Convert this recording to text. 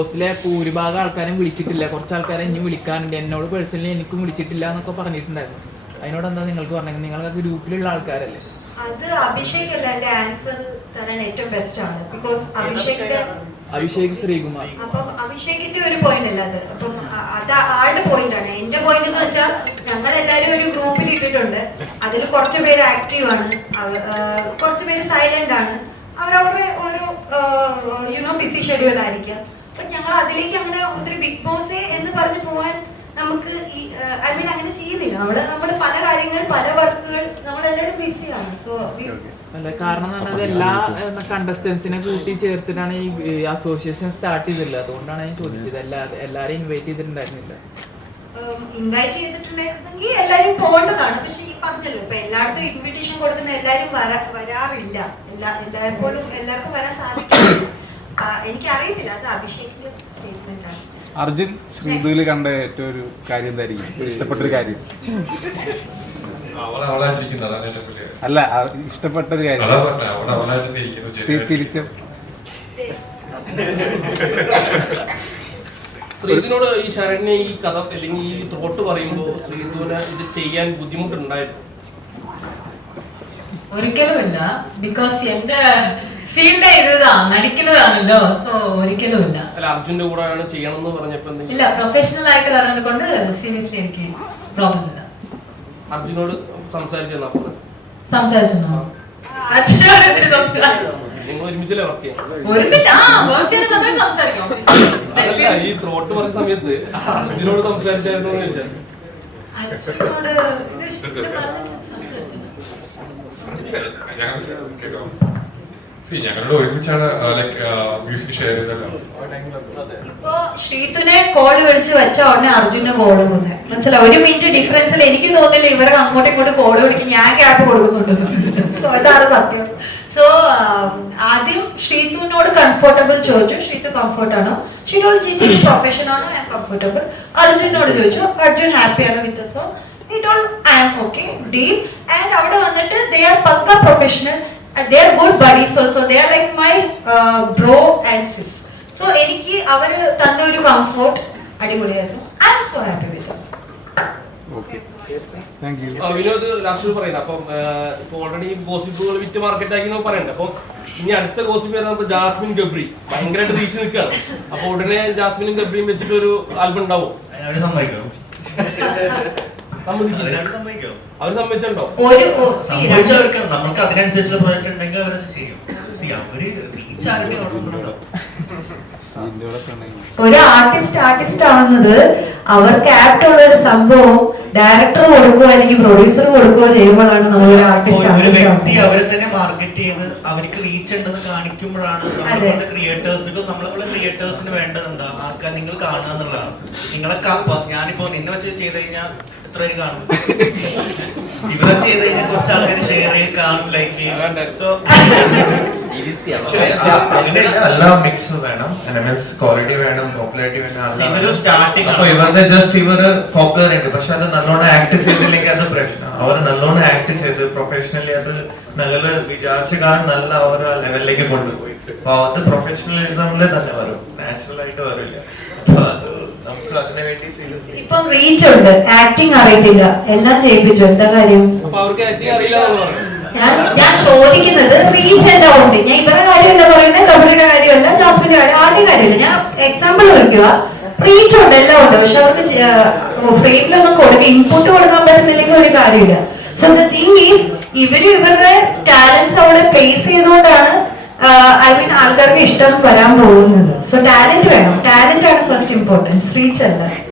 ബോസിലെ ഭൂരിഭാഗം ആൾക്കാരും വിളിച്ചിട്ടില്ല, കുറച്ച് ആൾക്കാരെ ഇനി വിളിക്കാനുണ്ട്. എന്നോട് പേഴ്സണലി എനിക്കും വിളിച്ചിട്ടില്ല എന്നൊക്കെ പറഞ്ഞിട്ടുണ്ടായിരുന്നു. അതിനോട് എന്താ നിങ്ങൾക്ക് പറഞ്ഞത്? നിങ്ങളൊക്കെ ഗ്രൂപ്പിലുള്ള ആൾക്കാരല്ലേ? അത് അഭിഷേക് അല്ല എന്റെ ആൻസർ തരാൻ ഏറ്റവും ബെസ്റ്റ് ആണ്. ബിക്കോസ് അഭിഷേക് ശ്രീകുമാർ. അപ്പം അഭിഷേകിന്റെ ഒരു പോയിന്റ് അല്ല അത്. അപ്പം അത് ആളുടെ പോയിന്റ് ആണ്. എന്റെ പോയിന്റ് എന്ന് വെച്ചാൽ ഞങ്ങൾ എല്ലാവരും ഒരു ഗ്രൂപ്പിൽ ഇട്ടിട്ടുണ്ട്. അതിൽ കുറച്ച് പേര് ആക്റ്റീവ് ആണ്, കുറച്ച് പേര് സൈലന്റ് ആണ്. അവരവരുടെ ഓരോ ബിസി ഷെഡ്യൂൾ ആയിരിക്കാം. അപ്പൊ ഞങ്ങൾ അതിലേക്ക് അങ്ങനെ ഒത്തിരി ബിഗ് ബോസ് എന്ന് പറഞ്ഞു പോവാൻ നമുക്ക് അങ്ങനെ ചെയ്യുന്നില്ല. നമ്മള് പല കാര്യങ്ങൾ, പല വർക്കുകൾ, നമ്മളെല്ലാവരും ബിസിയാണ്. സോ അല്ല, കാരണം എല്ലാ കണ്ടസ്റ്റൻസിനെ കൂട്ടി ചേർത്തിട്ടാണ് ഈ അസോസിയേഷൻ സ്റ്റാർട്ട് ചെയ്തിട്ടുള്ളത്. അതുകൊണ്ടാണ് ഞാൻ ചോദിച്ചത്. എല്ലാരെയും ഇൻവൈറ്റ് ചെയ്തിട്ടുണ്ടായിരുന്നില്ല. ഇൻവൈറ്റ് ചെയ്തിട്ടുണ്ടെങ്കിൽ എല്ലാരും പോകേണ്ടതാണ്. പക്ഷെ ഈ പറഞ്ഞല്ലോ, ഇപ്പൊ എല്ലായിടത്തും ഇൻവിറ്റേഷൻ കൊടുക്കുന്ന എല്ലാരും വരാറില്ല. എല്ലായ്പ്പോഴും എല്ലാവർക്കും വരാൻ സാധിക്കില്ല. എനിക്കറിയത്തില്ല, അത് അഭിഷേകിന്റെ സ്റ്റേറ്റ്മെന്റ് ആണ്. അർജുൻ ശ്രീതുവിൽ കണ്ട ഏറ്റവും ഒരു കാര്യം എന്തായിരിക്കും? ഇഷ്ടപ്പെട്ടൊരു കാര്യം അല്ല, ഇഷ്ടപ്പെട്ടൊരു കാര്യം തിരിച്ചു. ശ്രീതുവിനോട് ഈ ശരണ്യ ഈ കഥ അല്ലെങ്കിൽ ഈ തോട്ട് പറയുമ്പോൾ ശ്രീതുവിന് ഇത് ചെയ്യാൻ ബുദ്ധിമുട്ടുണ്ടായിരുന്നു? ഒരിക്കലുമില്ല. ബിക്കോസ് എന്റെ ഫീൽഡ് നടിക്കുന്നതാണല്ലോ. സോ ഒരിക്കലുമില്ല. അല്ല, അർജുന്റെ കൂടെയാണ് ചെയ്യണം എന്ന് പറഞ്ഞപ്പോ ഇല്ല, പ്രൊഫഷണൽ ആയിട്ട് പറഞ്ഞത് കൊണ്ട് സീരിയസ്ലി എനിക്ക് പ്രോബ്ലം ഇല്ല. അർജുനോട് സംസാരിച്ചു. നിങ്ങൾ ഒരുമിച്ചല്ലേ വർക്ക് ചെയ്യാം? ഈ ത്രോട്ട് പറഞ്ഞ സമയത്ത് അർജുനോട് സംസാരിച്ചായിരുന്നു ഞങ്ങളുടെ ഒരുമിച്ചാണ് മ്യൂസിക് ഷെയർ ചെയ്തല്ലോ. ഇപ്പൊ ശ്രീതുനെ കോള് വിളിച്ച് വെച്ച ഉടനെ അർജുന കോള് കൊണ്ട് മനസ്സിലായി. 1 മിനിറ്റ് ഡിഫറൻസിൽ എനിക്ക് തോന്നില്ല ഇവർക്ക് അങ്ങോട്ടും ഇങ്ങോട്ടും കോള് വിളിക്കും, ഞാൻ ഗ്യാപ്പ് കൊടുക്കുന്നുണ്ട്. സോ അതാണ് സത്യം. സോ ആദ്യം ശ്രീതുവിനോട് കംഫർട്ടബിൾ ചോദിച്ചു. ശ്രീതു കംഫർട്ട് ആണോ? ഷീറ്റോൾ ചേച്ചി പ്രൊഫഷൻ ആണോ? I am comfortable. അർജുനോട് ചോദിച്ചു, അർജുൻ ഹാപ്പി ആണോ with so? He told I am okay, deal. And അവിടെ വന്നിട്ട് ദേ ആർ പക്ക professional. They are good buddies also. They are like my bro and sis. So എനിക്ക് അവര് തന്ന ഒരു കംഫർട്ട് അടിപൊളിയായിരുന്നു. I am so happy with them. Okay. Thank you. Vinod last പറയുന്നത്. അപ്പം ഇപ്പൊ ഓൾറെഡി ഗോസിപ്പുകൾ വിറ്റ് മാർക്കറ്റ് ആക്കി എന്ന് പറയുന്നത്. അപ്പൊ ഇനി അടുത്ത ഗോസിപ്പ് വരുന്നത് ജാസ്മിൻ ഗബ്രി ഭയങ്കരമായിട്ട് റീച്ച് നിൽക്കുകയാണ്. അപ്പൊ ഉടനെ ജാസ്മിനും ഗബ്രിയും വെച്ചിട്ട് ഒരു ആൽബം ഉണ്ടാവും. അവര് സമ്മതിച്ചുണ്ടോ? നമുക്ക് അതിനനുസരിച്ചുള്ള പ്രോജക്ട് ഉണ്ടെങ്കിൽ അവരത് ചെയ്യും. ഒരു ആർട്ടിസ്റ്റ് ആവുന്നത് അവർക്ക് ആപ്റ്റ് ഉള്ള ഒരു സംഭവം ഡയറക്ടർ കൊടുക്കുകയോ അല്ലെങ്കിൽ പ്രൊഡ്യൂസർ കൊടുക്കുകയോ ചെയ്യുമ്പോഴാണ് നമ്മൾ ഒരു വ്യക്തി അവരെ തന്നെ മാർക്കറ്റ് ചെയ്ത് അവർക്ക് റീച്ച് ഉണ്ടെന്ന് കാണിക്കുമ്പോഴാണ് നമ്മളുടെ ക്രിയേറ്റേഴ്സ്. ബിക്കോസ് നമ്മളെ ക്രിയേറ്റേഴ്സിന് വേണ്ടത് എന്താ? ആൾക്കാർ നിങ്ങൾ കാണുക എന്നുള്ളതാണ്. നിങ്ങളെ ഞാനിപ്പോ നിന്നെ വെച്ച് ചെയ്ത് കഴിഞ്ഞാൽ എത്ര പേര് കാണും? ഇവരെ ചെയ്ത് കഴിഞ്ഞാൽ കുറച്ച് ആൾക്കാർ ഷെയർ ചെയ്ത് കാണും, ലൈക്ക് ചെയ്യും. സോ എല്ലാം മിക്സ് വേണം. ക്വാളിറ്റി വേണം, പോപ്പുലാരിറ്റി വേണം. സ്റ്റാർട്ടിങ് ഇവരുടെ ജസ്റ്റ് ഇവര് പോപ്പുലർ ഉണ്ട്, പക്ഷെ അത് നല്ലോണം ആക്ട് ചെയ്തില്ലെങ്കിൽ അത് പ്രശ്നം. അവർ നല്ലോണം ആക്ട് ചെയ്ത് പ്രൊഫഷണലി അത് ഞങ്ങള് വിചാരിച്ച കാലം നല്ല അവർ ആ ലെവലിലേക്ക് കൊണ്ടുപോയി. അപ്പൊ അത് പ്രൊഫഷണലിസമില് തന്നെ വരും, നാച്ചുറൽ ആയിട്ട് വരില്ല. അപ്പൊ അത് നമുക്ക് അതിനെ വേണ്ടി സീരിയസ്ലി ഇപ്പം റീച്ച് ഉണ്ട്, ആക്ടിങ് അറിയത്തില്ല, എല്ലാം ചെയ്യിപ്പിച്ചു. എന്താ കാര്യം? ഞാൻ ചോദിക്കുന്നത് റീച്ച് എല്ലാം ഉണ്ട്. ഞാൻ ഇവരുടെ കാര്യമല്ല പറയുന്നത്, കബഡിയുടെ കാര്യമല്ല, ജാസ്മിന്റെ കാര്യം, ആരുടെ കാര്യമല്ല. ഞാൻ എക്സാമ്പിൾ ചോദിക്കുക. റീച്ച് ഉണ്ട്, എല്ലാം ഉണ്ട്, പക്ഷെ അവർക്ക് ഫ്രെയിമിലൊന്നും ഇൻപുട്ട് കൊടുക്കാൻ പറ്റുന്നില്ലെങ്കിൽ ഒരു കാര്യമില്ല. സോ ദ തിങ് ഈസ് ഇവരുടെ ടാലൻസ് അവിടെ പ്ലേസ് ചെയ്തുകൊണ്ടാണ് ആൾക്കാർക്ക് ഇഷ്ടം വരാൻ പോകുന്നത്. സോ ടാലന്റ് വേണം, ടാലന്റ് ആണ് ഫസ്റ്റ് ഇമ്പോർട്ടൻസ്, റീച്ച് അല്ല.